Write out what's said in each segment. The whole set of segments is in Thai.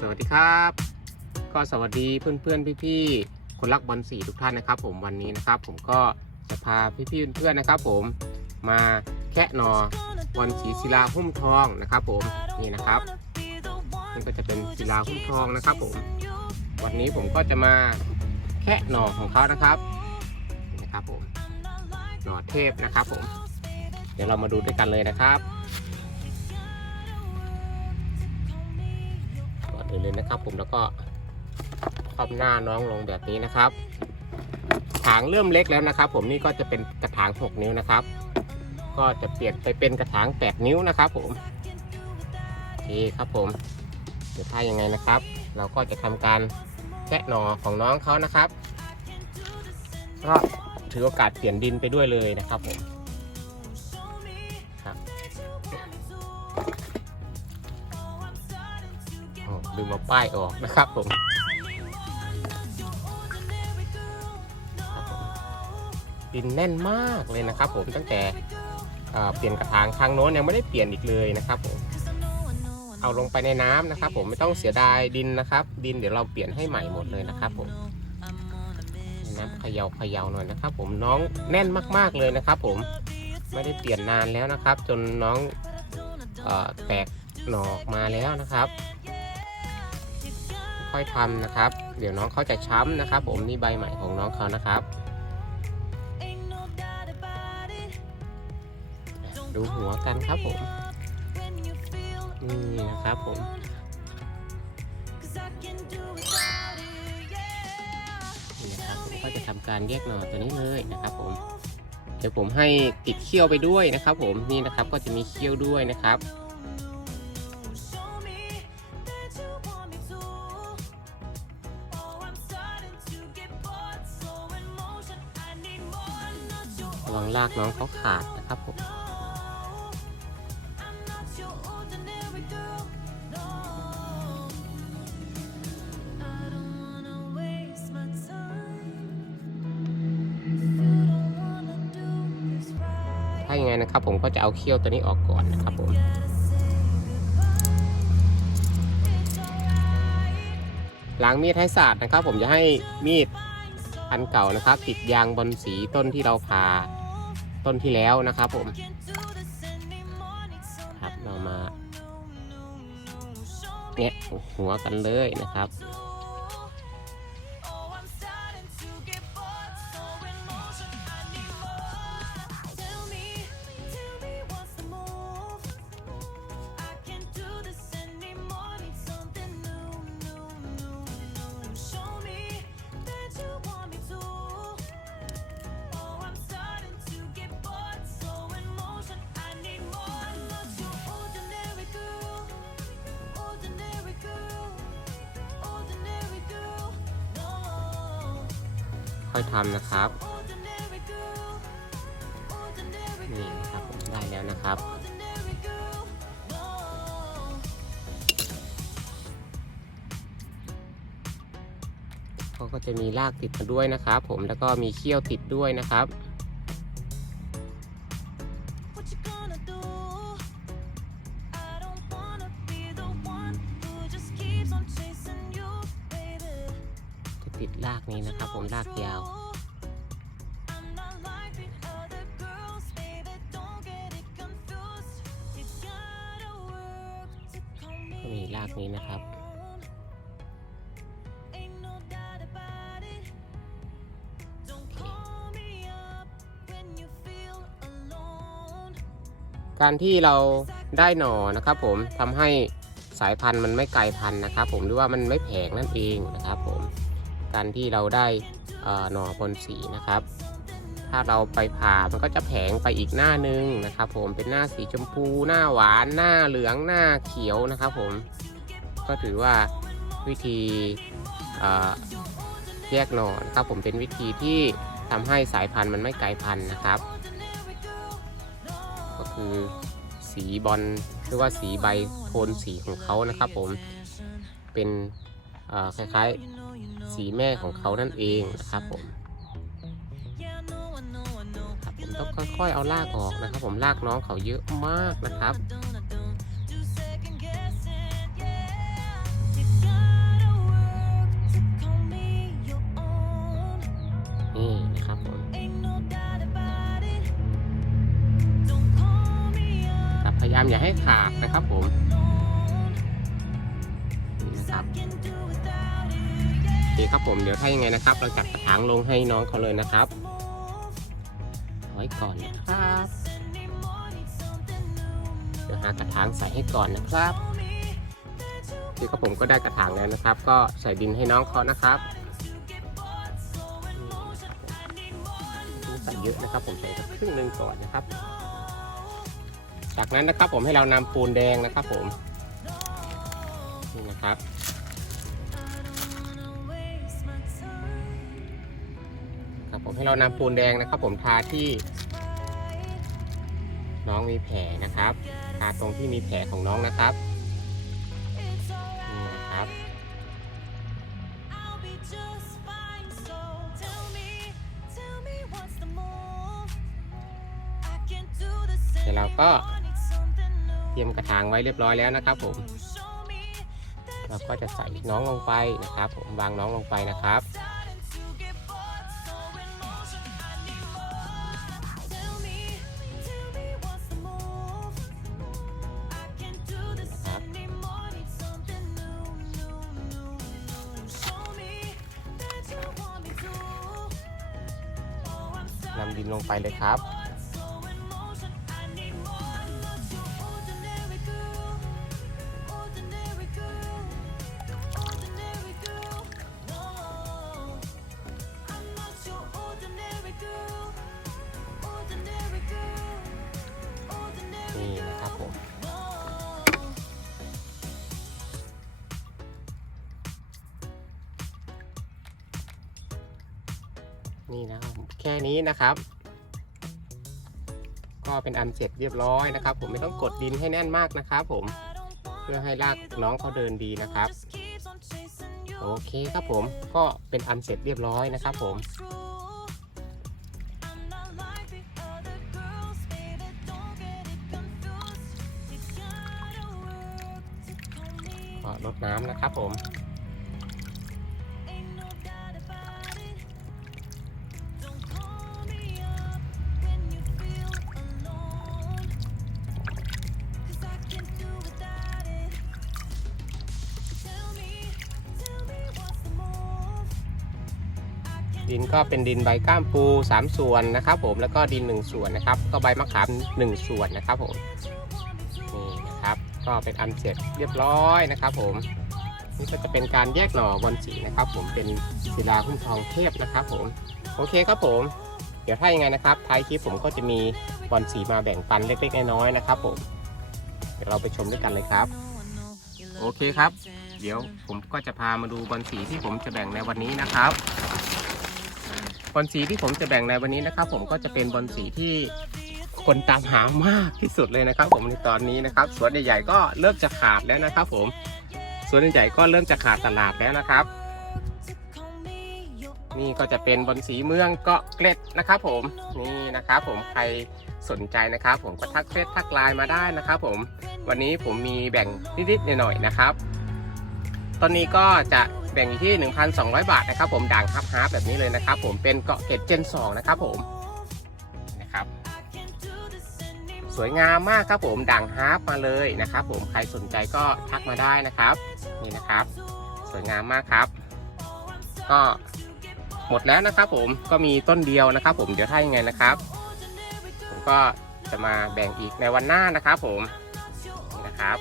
สวัสดีครับ ก็สวัสดีเพื่อนๆพี่ๆคนรักบอลสีทุกท่านนะครับ ผมวันนี้นะครับ ผมก็จะพาพี่ๆเพื่อนๆนะครับ ผมมาแคะหนอบอลสีศิลาหุ้มทองนะครับ ผมนี่นะครับนี่ก็จะเป็นศิลาหุ้มทองนะครับ ผมวันนี้ผมก็จะมาแคะหน่อของเขานะครับนี่นะครับผมหน่อเทพนะครับ ผม เดี๋ยวเรามาดูด้วยกันเลยนะครับ อื่นเลยนะครับ ผมแล้วก็คว่ำหน้าน้องลงแบบนี้นะครับ ถางเริ่มเล็กแล้วนะครับ ผมนี่ก็จะเป็นกระถาง 6 นิ้วนะครับ ก็จะเปลี่ยนไปเป็นกระถาง 8 นิ้วนะครับ ผมโอเคครับผมเดี๋ยวถ้ายังไงนะครับ เราก็จะทำการแกะหนอของน้องเขานะครับก็ถือโอกาสเปลี่ยนดินไปด้วยเลยนะครับผม โอ้ลืมาป้ายออกนะครับผมดินแน่นมากเลยนะครับ ผมตั้งแต่เปลี่ยนกระถางทางโน้นยังไม่ได้เปลี่ยนอีกเลยนะครับผมเอาลงไปในน้ำนะครับ ผมไม่ต้องเสียดายดินนะครับ ดินเดี๋ยวเราเปลี่ยนให้ใหม่หมดเลยนะครับ ผมน้ำเขยาเขย่าหน่อยนะครับ ผมน้องแน่นมากๆเลยนะครับ ผมไม่ได้เปลี่ยนนานแล้วนะครับ จนน้องออแตกหน่อออกมาแล้วนะครับ ค่อยทำนะครับ เดี๋ยวน้องเขาจะช้ำนะครับ ผมนี่ใบใหม่ของน้องเขานะครับ ดูหัวกันครับผมนี่นะครับผมนี่นะครับผมก็จะทำการแยกหน่อตัวนี้เลยนะครับ ผม เดี๋ยวผมให้ติดเขี้ยวไปด้วยนะครับ ผมนี่นะครับก็จะมีเขี้ยวด้วยนะครับ ระวังลากน้องเขาขาดนะครับผมถ้าอยังไงนะครับผมก็จะเอาเขี้ยวตัวนี้ออกก่อนนะครับผมล้างมีดให้สะอาดนะครับ ผมจะให้มีด อันเก่านะครับ ติดยางบนสีต้นที่เราผ่าต้นที่แล้วนะครับผมครับเรามาเนี่ยหัวกันเลยนะครับ ค่อยทำนะครับนี่นะครับผมได้แล้วนะครับเขาก็จะมีรากติดมาด้วยนะครับ ผมแล้วก็มีเขี้ยวติดด้วยนะครับ นี้นะครับผมรากยาวก็มีรากนี้นะครับการที่เราได้หน่อนะครับผมทำให้สายพันธุ์มันไม่ไกลพันธุ์นะครับผมหรือว่ามันไม่แผงนั่นเองนะครับผม การที่เราได้เอ่อหน่อบนสีนะครับ ถ้าเราไปผ่ามันก็จะแผงไปอีกหน้านึงนะครับผมเป็นหน้าสีชมพูหน้าหวานหน้าเหลืองหน้าเขียวนะครับผมก็ถือว่าวิธีแยกหน่อนะครับผมเป็นวิธีที่ทำให้สายพันธุ์มันไม่ไกลพันธุ์นะครับ ก็คือสีบอลหรือว่าสีใบโทนสีของเขานะครับผมเป็นคล้ายๆ สีแม่ของเขานั่นเองนะครับผมผมต้องค่อยๆเอาลากออกนะครับ ผมลากน้องเขาเยอะมากนะครับนี่นะครับผมพยายามอย่าให้ขาดนะครับผม เคครับผมเดี๋ยวถ้ายังไงนะครับ เราจัดกระถางลงให้น้องเขาเลยนะครับไว้ก่อนนะครับเดี๋ยวหากระถางใส่ให้ก่อนนะครับที่ครับผมก็ได้กระถางแล้วนะครับ ก็ใส่ดินให้น้องเขานะครับใส่เยอะนะครับ ผมใส่ครึ่งหนึ่งก่อนนะครับ จากนั้นนะครับผมให้เรานำปูนแดงนะครับ ผมนี่นะครับ ผมให้เรานำปูนแดงนะครับ ผมทาที่น้องมีแผลนะครับ ทาตรงที่มีแผลของน้องนะครับนี่นะครับเดี๋ยวเราก็เตรียมกระถางไว้เรียบร้อยแล้วนะครับผม เราก็จะใส่น้องลงไปนะครับ ผมวางน้องลงไปนะครับ ดินลงไปเลยครับ นี้นะครับ ก็เป็นอันเสร็จเรียบร้อยนะครับ ผมไม่ต้องกดดินให้แน่นมากนะครับ ผมเพื่อให้รากน้องเขาเดินดีนะครับโอเคครับผมก็เป็นอันเสร็จเรียบร้อยนะครับผมลดน้ำนะครับผม ดินก็เป็นดินใบก้ามปู 3 ส่วนนะครับผมแล้วก็ดิน 1 ส่วนนะครับก็ใบมะขาม 1 ส่วนนะครับผมนี่นะครับก็เป็นอันเสร็จเรียบร้อยนะครับ ผมนี่ก็จะเป็นการแยกหน่อบอลสีนะครับ ผมเป็นศิลาหุ้มทองเทพนะครับ ผมโอเคครับผม เดี๋ยวถ้ายังไงนะครับท้ายคลิปผมก็จะมีบอลสีมาแบ่งปันเล็กๆน้อยๆนะครับผมเดี๋ยวเราไปชมด้วยกันเลยครับ โอเคครับ เดี๋ยวผมก็จะพามาดูบอลสีที่ผมจะแบ่งในวันนี้นะครับ บอลสีที่ผมจะแบ่งในวันนี้นะครับ ผมก็จะเป็นบอลสีที่คนตามหามากที่สุดเลยนะครับ ผมในตอนนี้นะครับสวนใหญ่ๆก็เริ่มจะขาดแล้วนะครับ ผมสวนใหญ่ๆก็เริ่มจะขาดตลาดแล้วนะครับ นี่ก็จะเป็นบอลสีเมืองเกาะเกร็ดนะครับ ผมนี่นะครับ ผมใครสนใจนะครับ ผมก็ทักเฟซทักไลน์มาได้นะครับ ผมวันนี้ผมมีแบ่งนิดๆหน่อยๆนะครับ ตอนนี้ก็จะ แบ่งอยู่ที่ 1,200 บาทนะครับผมด่างฮับฮาร์แบบนี้เลยนะครับผมเป็นเกาะเกร็ดเจน2นะครับผมนะครับสวยงามมากครับผมด่างฮาร์ปมาเลยนะครับผมใครสนใจก็ทักมาได้นะครับนี่นะครับ สวยงามมากครับ ก็หมดแล้วนะครับผมก็มีต้นเดียวนะครับ ผมเดี๋ยวถ้ายังไงนะครับ ผมก็จะมาแบ่งอีกในวันหน้านะครับผมนะครับ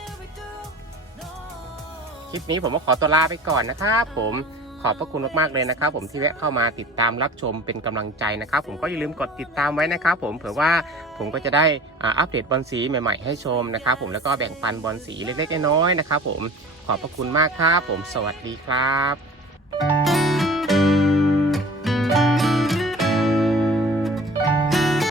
คลิปนี้ผมก็ขอตัวลาไปก่อนนะครับ ผมขอบพระคุณมากๆเลยนะครับ ผมที่แวะเข้ามาติดตามรับชมเป็นกำลังใจนะครับ ผมก็อย่าลืมกดติดตามไว้นะครับ ผมเผื่อว่าผมก็จะได้อัปเดตบอลสีใหม่ ๆ ให้ชมนะครับ ผมแล้วก็แบ่งปันบอลสีเล็กๆน้อยๆนะครับ ผมขอบพระคุณมากครับ ผมสวัสดีครับ